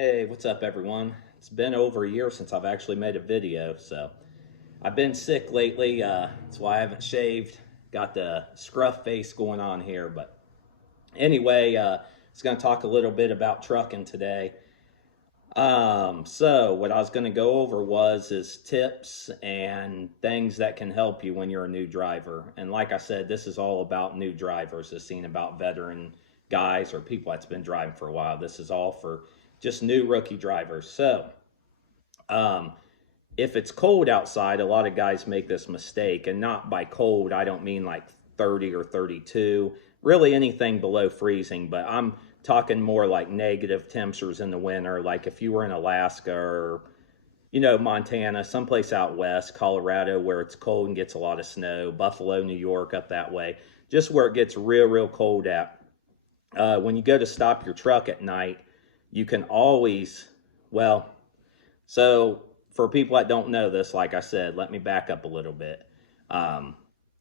Hey, what's up, everyone? It's been over a year since I've actually made a video, so I've been sick lately. That's why I haven't shaved. Got the scruff face going on here, but anyway, I was going to talk a little bit about trucking today. So what I was going to go over is tips and things that can help you when you're a new driver. And like I said, this is all about new drivers. This ain't about veteran guys or people that's been driving for a while. This is all for just new rookie drivers. Um, if it's cold outside, a lot of guys make this mistake. And not by cold, I don't mean like 30 or 32, really anything below freezing, but I'm talking more like negative temperatures in the winter. Like if you were in Alaska or, Montana, someplace out west, Colorado, where it's cold and gets a lot of snow, Buffalo, New York, up that way, just where it gets real cold at. When you go to stop your truck at night, you can always, well, so for people that don't know this, like I said, let me back up a little bit. Um,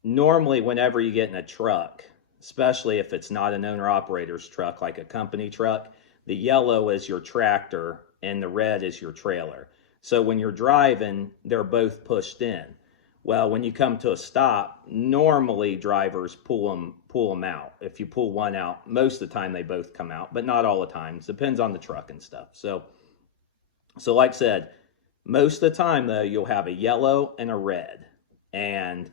Normally, whenever you get in a truck, especially if it's not an owner operator's truck, like a company truck, the yellow is your tractor and the red is your trailer. So when you're driving, they're both pushed in. Well, when you come to a stop, normally drivers pull them out. If you pull one out, most of the time they both come out, but not all the time. It depends on the truck and stuff. So like I said, most of the time though, you'll have a yellow and a red. And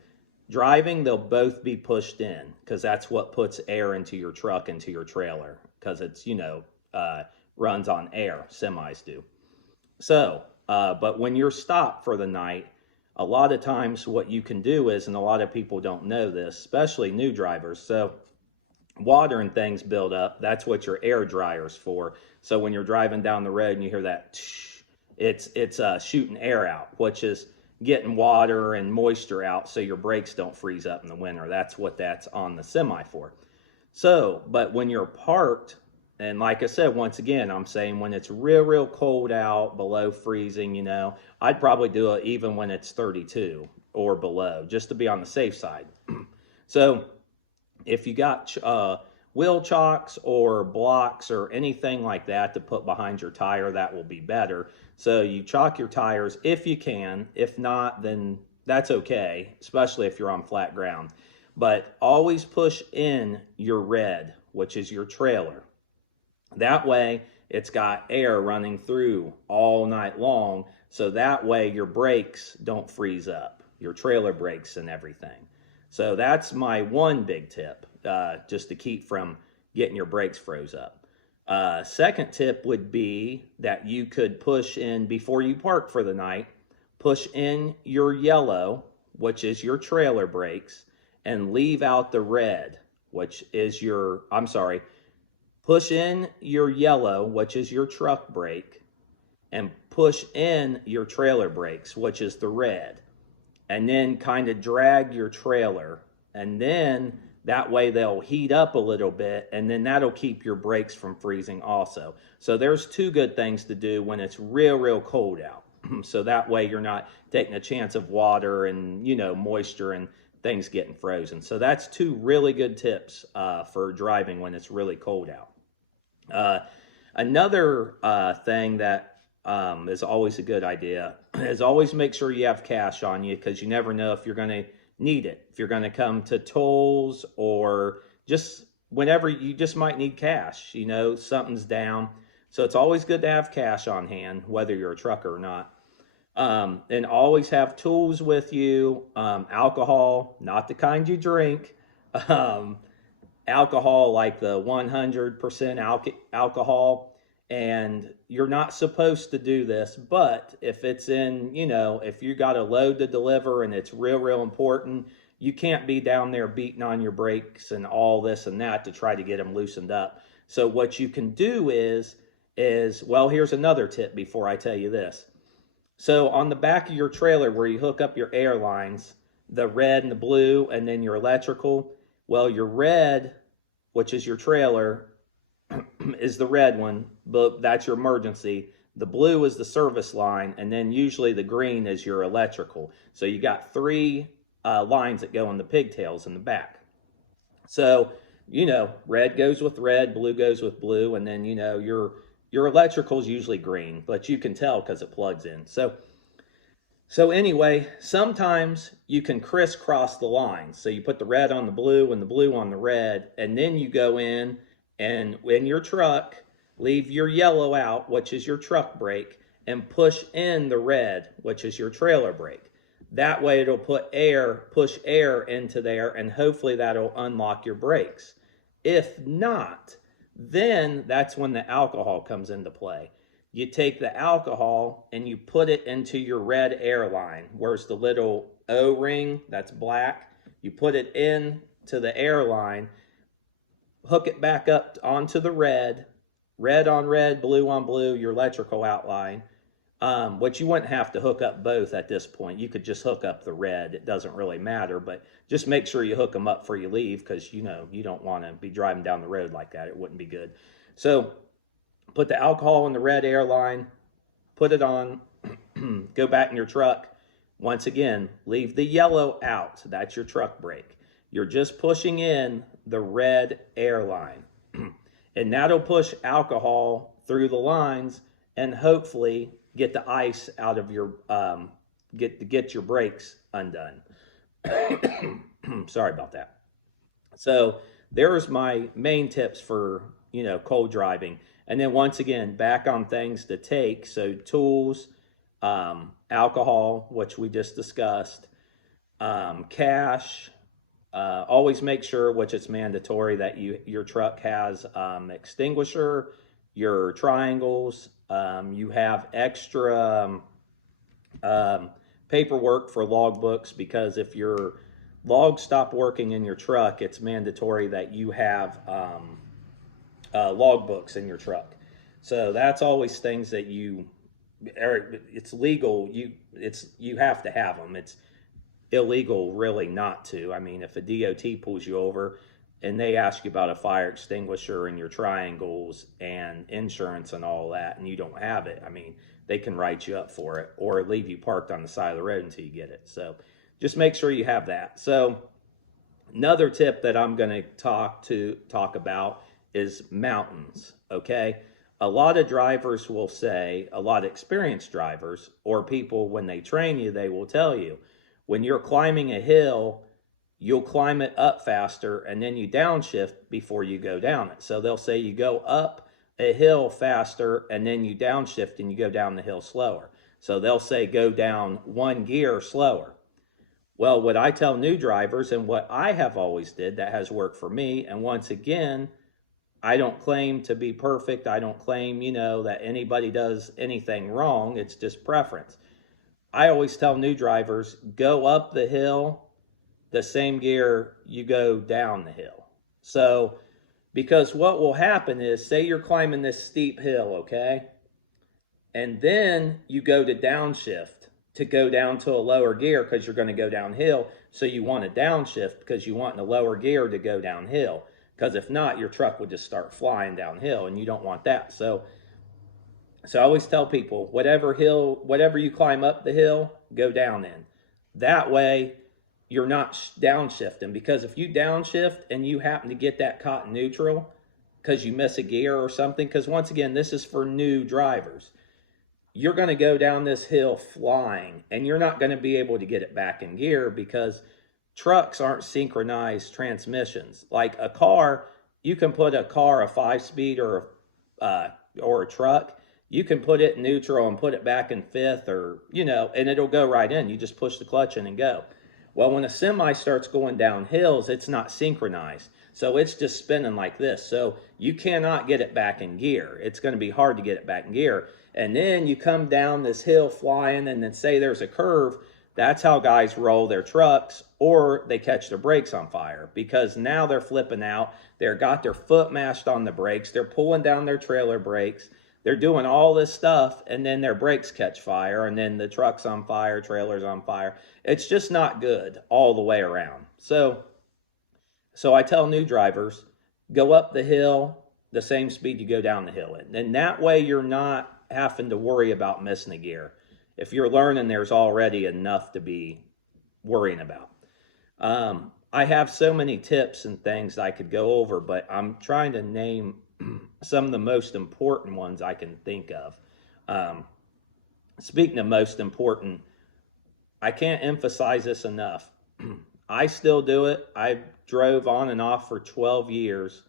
driving, they'll both be pushed in because that's what puts air into your truck, into your trailer, because it's, runs on air, semis do. But when you're stopped for the night, a lot of times what you can do is, and a lot of people don't know this, especially new drivers, so water and things build up. That's what your air dryer's for. So when you're driving down the road and you hear that, it's shooting air out, which is getting water and moisture out so your brakes don't freeze up in the winter. That's what that's on the semi for. So, but when you're parked, and like I said, once again, I'm saying when it's real cold out, below freezing, I'd probably do it even when it's 32 or below, just to be on the safe side. So if you got wheel chocks or blocks or anything like that to put behind your tire, that will be better. So you chalk your tires if you can. If not, then that's okay, especially if you're on flat ground. But always push in your red, which is your trailer. That way, it's got air running through all night long. So that way, your brakes don't freeze up, your trailer brakes and everything. So that's my one big tip, just to keep from getting your brakes froze up. Second tip would be that you could push in before you park for the night, push in your yellow, which is your trailer brakes, and leave out the red, which is push in your yellow, which is your truck brake, and push in your trailer brakes, which is the red, and then kind of drag your trailer, and then that way they'll heat up a little bit, and then that'll keep your brakes from freezing also. So there's two good things to do when it's real cold out. So that way you're not taking a chance of water and moisture and things getting frozen. So that's two really good tips for driving when it's really cold out. Uh, Another thing that is always a good idea is always make sure you have cash on you, because you never know if you're going to need it. If you're going to come to tolls or just whenever, you just might need cash, something's down. So it's always good to have cash on hand, whether you're a trucker or not. And always have tools with you, alcohol, not the kind you drink. Um, Alcohol like the 100% alcohol, and you're not supposed to do this, but if it's in, if you got a load to deliver and it's real important, you can't be down there beating on your brakes and all this and that to try to get them loosened up. So what you can do is well, here's another tip before I tell you this. So on the back of your trailer where you hook up your air lines, the red and the blue, and then your electrical, well, your red, which is your trailer, is the red one, but that's your emergency. The blue is the service line, and then usually the green is your electrical. So you got three lines that go in the pigtails in the back. So, red goes with red, blue goes with blue, and then, Your electrical is usually green, but you can tell because it plugs in. So anyway, sometimes you can crisscross the lines. So you put the red on the blue and the blue on the red, and then you go in and in your truck, leave your yellow out, which is your truck brake, and push in the red, which is your trailer brake. That way it'll push air into there, and hopefully that'll unlock your brakes. If not, then that's when the alcohol comes into play. You take the alcohol and you put it into your red air line. Where's the little O-ring that's black? You put it in to the air line, hook it back up onto the red on red, blue on blue, your electrical outline. Which you wouldn't have to hook up both at this point. You could just hook up the red. It doesn't really matter, but just make sure you hook them up before you leave, because you don't want to be driving down the road like that. It wouldn't be good. So put the alcohol in the red airline, put it on, go back in your truck. Once again, leave the yellow out. That's your truck brake. You're just pushing in the red airline. And that'll push alcohol through the lines and hopefully get the ice out of your, get your brakes undone. Sorry about that. So there's my main tips for, cold driving. And then once again, back on things to take. So tools, alcohol, which we just discussed, cash. Always make sure, which it's mandatory, that your truck has extinguisher, your triangles. You have extra paperwork for logbooks, because if your logs stop working in your truck, it's mandatory that you have logbooks in your truck. So that's always things that it's legal. You have to have them. It's illegal really not to. I mean, if a DOT pulls you over and they ask you about a fire extinguisher and your triangles and insurance and all that, and you don't have it, I mean, they can write you up for it or leave you parked on the side of the road until you get it. So just make sure you have that. So another tip that I'm going to talk about is mountains, okay? A lot of drivers will say, a lot of experienced drivers or people, when they train you, they will tell you, when you're climbing a hill, you'll climb it up faster and then you downshift before you go down it. So they'll say you go up a hill faster and then you downshift and you go down the hill slower. So they'll say go down one gear slower. Well, what I tell new drivers, and what I have always did that has worked for me, and once again, I don't claim to be perfect. I don't claim, that anybody does anything wrong. It's just preference. I always tell new drivers, go up the hill the same gear you go down the hill. So, because what will happen is, say you're climbing this steep hill, okay? And then you go to downshift to go down to a lower gear because you're going to go downhill. So you want to downshift because you want in a lower gear to go downhill. Because if not, your truck would just start flying downhill and you don't want that. So I always tell people, whatever you climb up the hill, go down in. That way, you're not downshifting, because if you downshift and you happen to get that caught neutral because you miss a gear or something, because once again, this is for new drivers, you're going to go down this hill flying and you're not going to be able to get it back in gear, because trucks aren't synchronized transmissions. Like a car, you can put a 5-speed or a truck, you can put it in neutral and put it back in fifth, or, and it'll go right in. You just push the clutch in and go. Well, when a semi starts going down hills, it's not synchronized. So it's just spinning like this. So you cannot get it back in gear. It's going to be hard to get it back in gear. And then you come down this hill flying, and then say there's a curve. That's how guys roll their trucks, or they catch their brakes on fire, because now they're flipping out. They've got their foot mashed on the brakes. They're pulling down their trailer brakes. They're doing all this stuff, and then their brakes catch fire, and then the truck's on fire, trailer's on fire. It's just not good all the way around. So I tell new drivers, go up the hill the same speed you go down the hill. And that way you're not having to worry about missing a gear. If you're learning, there's already enough to be worrying about. I have so many tips and things I could go over, but I'm trying to name some of the most important ones I can think of. Um, Speaking of most important, I can't emphasize this enough. I still do it. I drove on and off for 12 years,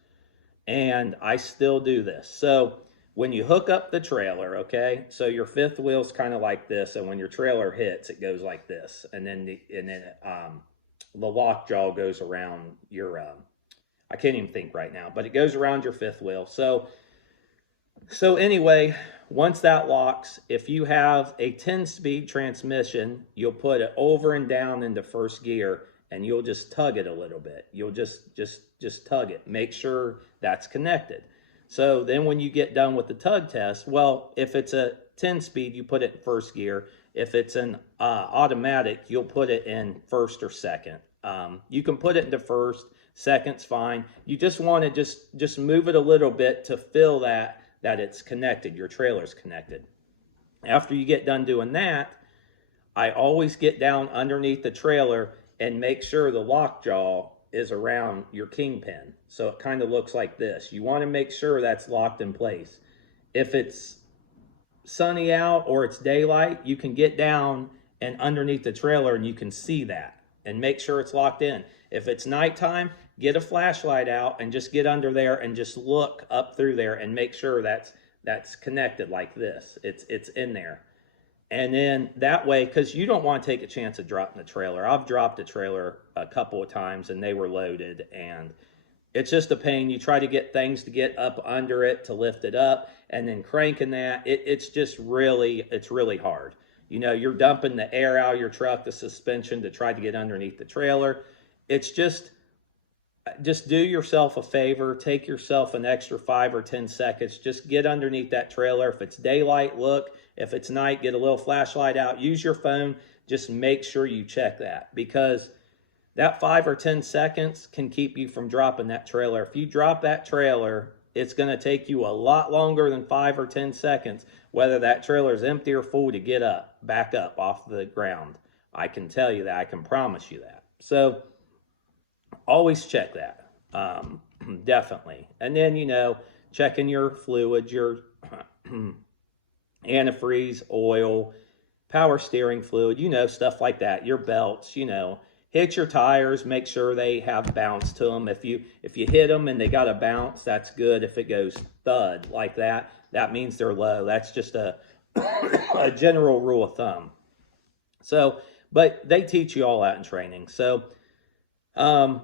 and I still do this. So when you hook up the trailer, okay, so your fifth wheel's kind of like this, and when your trailer hits, it goes like this, and then the lockjaw goes around your. I can't even think right now, but it goes around your fifth wheel. So anyway, once that locks, if you have a 10-speed transmission, you'll put it over and down into first gear, and you'll just tug it a little bit. You'll just tug it. Make sure that's connected. So then when you get done with the tug test, well, if it's a 10-speed, you put it in first gear. If it's an automatic, you'll put it in first or second. You can put it into first, second's fine. You just want to just move it a little bit to feel that it's connected, your trailer's connected. After you get done doing that, I always get down underneath the trailer and make sure the lockjaw is around your kingpin. So it kind of looks like this. You want to make sure that's locked in place. If it's sunny out or it's daylight, you can get down and underneath the trailer and you can see that and make sure it's locked in. If it's nighttime, get a flashlight out and just get under there and just look up through there and make sure that's connected like this. It's in there. And then that way, because you don't want to take a chance of dropping the trailer. I've dropped a trailer a couple of times and they were loaded, and it's just a pain. You try to get things to get up under it to lift it up, and then cranking that, it's really hard. You know, you're dumping the air out of your truck, the suspension, to try to get underneath the trailer. It's just do yourself a favor, take yourself an extra 5 or 10 seconds, just get underneath that trailer. If it's daylight, look. If it's night, get a little flashlight out, use your phone, just make sure you check that, because that 5 or 10 seconds can keep you from dropping that trailer. If you drop that trailer, it's going to take you a lot longer than 5 or 10 seconds, whether that trailer is empty or full, to get back up off the ground. I can tell you that. I can promise you that. So always check that. Definitely. And then, you know, checking your fluids, your antifreeze, oil, power steering fluid, you know, stuff like that. Your belts, you know, hit your tires, make sure they have bounce to them. If you hit them and they got a bounce, that's good. If it goes thud like that, that means they're low. That's just a general rule of thumb. So, but they teach you all that in training. So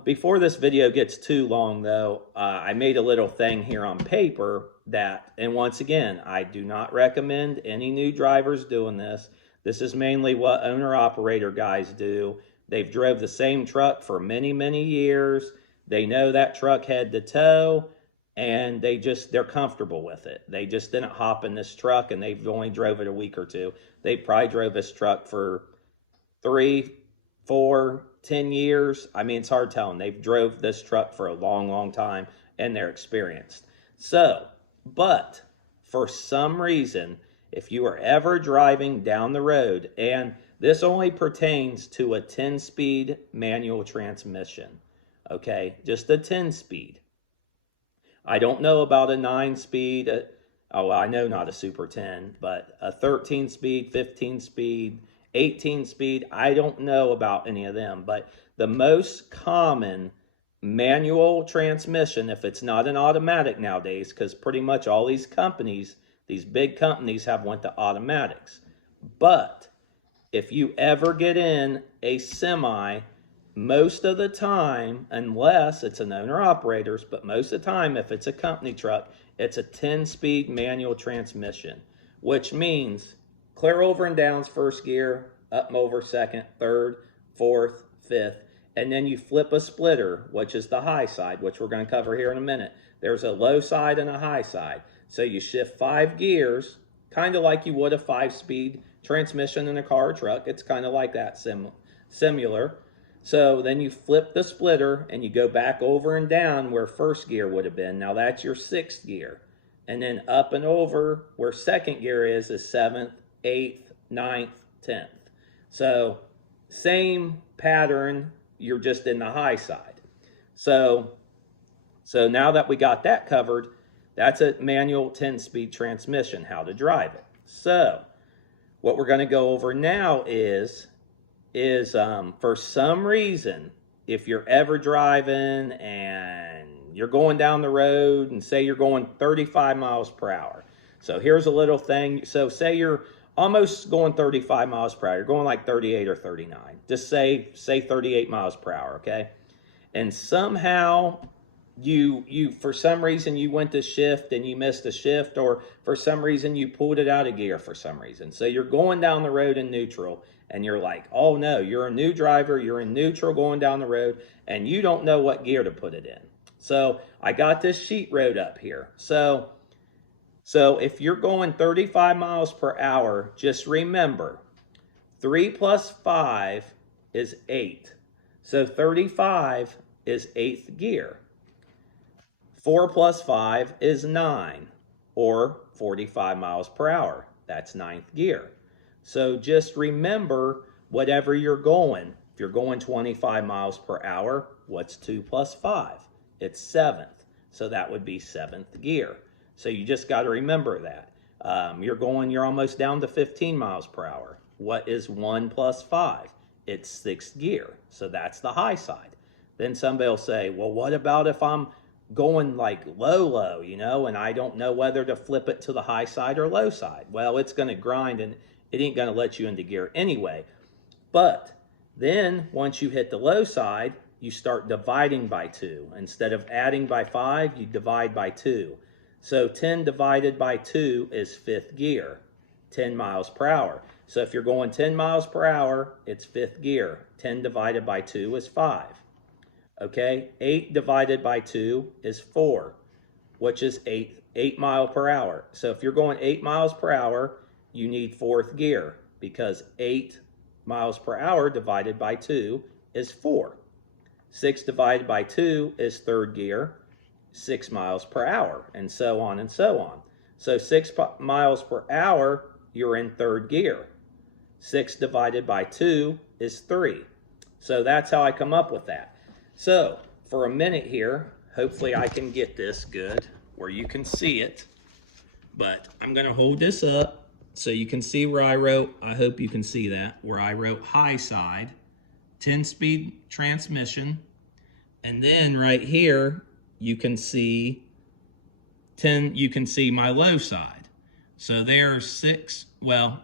before this video gets too long though, I made a little thing here on paper that, and once again, I do not recommend any new drivers doing this. This is mainly what owner-operator guys do. They've drove the same truck for many, many years. They know that truck head to toe, and they're comfortable with it. They just didn't hop in this truck, and they've only drove it a week or two. They probably drove this truck for 3, 4, 10 years. I mean, it's hard telling. They've drove this truck for a long, long time, and they're experienced. So, but for some reason, if you are ever driving down the road, and this only pertains to a 10-speed manual transmission, okay? Just a 10-speed. I don't know about a 9-speed. I know not a Super 10, but a 13-speed, 15-speed, 18-speed. I don't know about any of them, but the most common manual transmission, if it's not an automatic nowadays, because pretty much all these companies, these big companies, have went to automatics. But if you ever get in a semi, most of the time, unless it's an owner-operator's, but most of the time, if it's a company truck, it's a 10-speed manual transmission, which means clear over and down's first gear, up and over second, third, fourth, fifth, and then you flip a splitter, which is the high side, which we're going to cover here in a minute. There's a low side and a high side. So you shift 5 gears, kind of like you would a 5-speed transmission in a car or truck. It's kind of like that, similar. So then you flip the splitter and you go back over and down where first gear would have been. Now that's your 6th gear. And then up and over where second gear is 7th, 8th, 9th, 10th. So same pattern, you're just in the high side. So now that we got that covered, That's a manual 10-speed transmission, how to drive it. So what we're going to go over now is for some reason, if you're ever driving and you're going down the road and say you're going 35 miles per hour. So here's a little thing. So say you're almost going 35 miles per hour. You're going like 38 or 39. Just say 38 miles per hour, okay? And somehow you for some reason you went to shift and you missed a shift, or for some reason you pulled it out of gear for some reason. So you're going down the road in neutral and you're like, oh no, you're a new driver, you're in neutral going down the road and you don't know what gear to put it in. So I got this sheet wrote up here. So if you're going 35 miles per hour, just remember 3 plus 5 is 8. So 35 is 8th gear. 4 plus 5 is 9, or 45 miles per hour. That's 9th gear. So just remember, whatever you're going, if you're going 25 miles per hour, what's 2 plus 5? It's 7th. So that would be 7th gear. So you just got to remember that. You're almost down to 15 miles per hour. What is 1 plus 5? It's 6th gear. So that's the high side. Then somebody will say, well, what about if I'm going like low, and I don't know whether to flip it to the high side or low side? Well, it's going to grind and it ain't going to let you into gear anyway. But then once you hit the low side, you start dividing by 2. Instead of adding by 5, you divide by 2. So 10 divided by 2 is 5th gear, 10 miles per hour. So if you're going 10 miles per hour, it's 5th gear. 10 divided by 2 is 5. Okay, 8 divided by 2 is 4, which is 8 mile per hour. So if you're going 8 miles per hour, you need 4th gear, because 8 miles per hour divided by 2 is 4. 6 divided by 2 is 3rd gear, 6 miles per hour, and so on and so on. So 6 miles per hour, you're in 3rd gear. 6 divided by 2 is 3. So that's how I come up with that. So for a minute here, hopefully I can get this good where you can see it. But I'm going to hold this up so you can see where I wrote. I hope you can see that, where I wrote high side, 10-speed transmission. And then right here, you can see my low side. So there's 6. Well,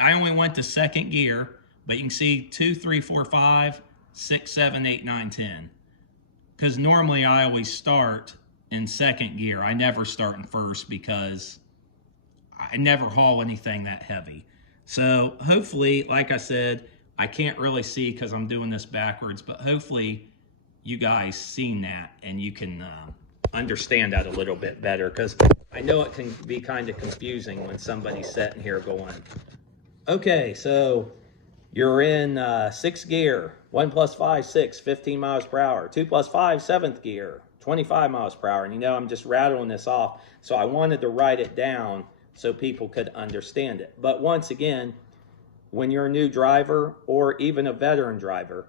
I only went to 2nd gear, but you can see 2, 3, 4, 5, 6, 7, 8, 9, 10. Because normally I always start in 2nd gear. I never start in 1st because I never haul anything that heavy. So hopefully, like I said, I can't really see because I'm doing this backwards, but hopefully you guys seen that and you can understand that a little bit better, because I know it can be kind of confusing when somebody's sitting here going, okay, so you're in 6th gear, 1 plus 5, 6, 15 miles per hour, 2 plus 5, 7th gear, 25 miles per hour. And I'm just rattling this off. So I wanted to write it down so people could understand it. But once again, when you're a new driver or even a veteran driver,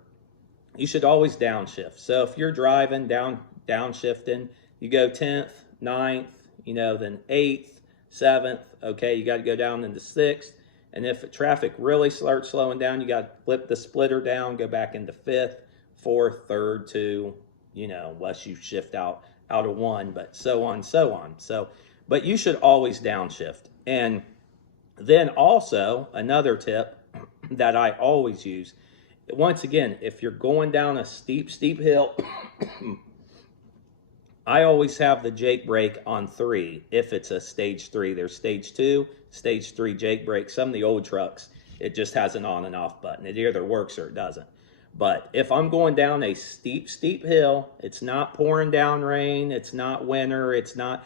you should always downshift. So if you're driving downshifting, you go 10th, 9th, then 8th, 7th, okay, you got to go down into 6th. And if traffic really starts slowing down, you got to flip the splitter down, go back into 5th, 4th, 3rd, 2, unless you shift out of 1, but so on, so on. So, but you should always downshift. And then also another tip that I always use, once again, if you're going down a steep hill, I always have the Jake brake on 3 if it's a stage 3. There's stage 2, stage 3 Jake brake. Some of the old trucks, it just has an on and off button. It either works or it doesn't. But if I'm going down a steep hill, it's not pouring down rain, it's not winter, it's not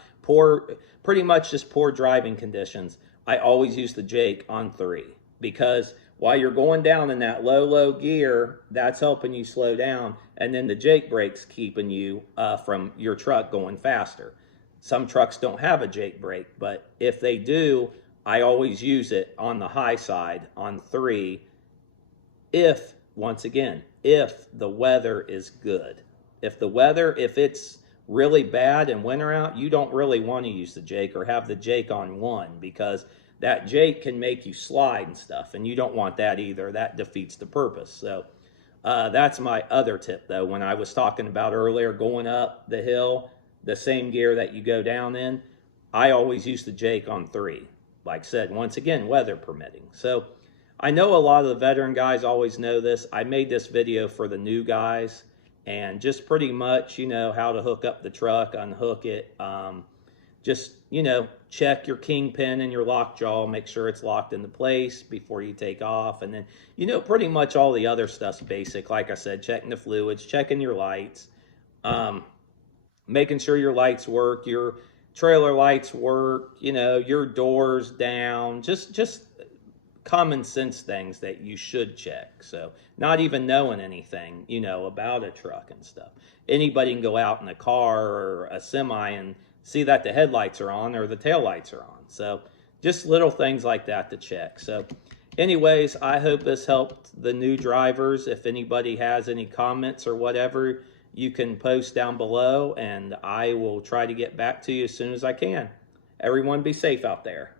pretty much just poor driving conditions, I always use the Jake on 3. Because while you're going down in that low gear, that's helping you slow down. And then the Jake brake's keeping you from your truck going faster. Some trucks don't have a Jake brake, but if they do, I always use it on the high side on 3 if the weather is good. If it's really bad and winter out, you don't really want to use the Jake or have the Jake on one, because that Jake can make you slide and stuff, and you don't want that either. That defeats the purpose. So that's my other tip, though. When I was talking about earlier going up the hill, the same gear that you go down in, I always use the Jake on 3. Like I said, once again, weather permitting. So I know a lot of the veteran guys always know this. I made this video for the new guys, and just pretty much, how to hook up the truck, unhook it. Just, check your kingpin and your lockjaw, make sure it's locked into place before you take off. And then, pretty much all the other stuff's basic. Like I said, checking the fluids, checking your lights, making sure your lights work, your trailer lights work, your doors down, just common sense things that you should check. So not even knowing anything, about a truck and stuff. Anybody can go out in a car or a semi and see that the headlights are on or the tail lights are on. So just little things like that to check. So anyways, I hope this helped the new drivers. If anybody has any comments or whatever, you can post down below, and I will try to get back to you as soon as I can. Everyone be safe out there.